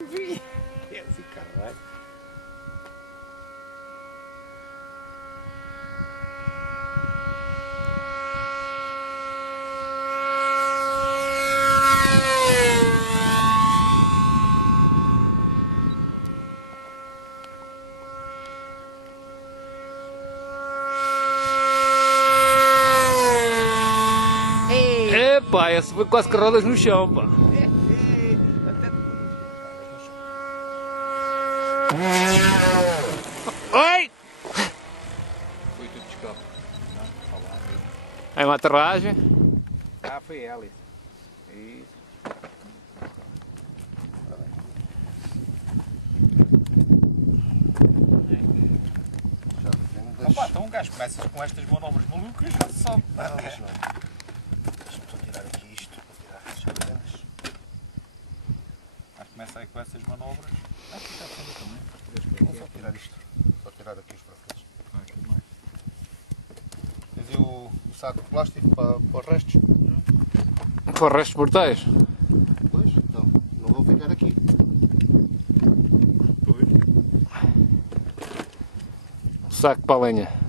Esse caralho. Epá, esse foi quase que rodas no chão, pá. Oi! Foi tudo descobre. É uma aterragem. Ah, foi ela. Isso. Opa, então um gajo começa com estas manobras malucas e já se sabe. Deixa-me só tirar aqui isto para tirar as prendas. Mas começa aí com essas manobras. Ah, fica a fundo também. Vou só tirar isto. Só tirar aqui os parafusos. Tens aí o saco de plástico para os restos? Para os restos mortais. Pois, então, não vou ficar aqui. Saco para a lenha.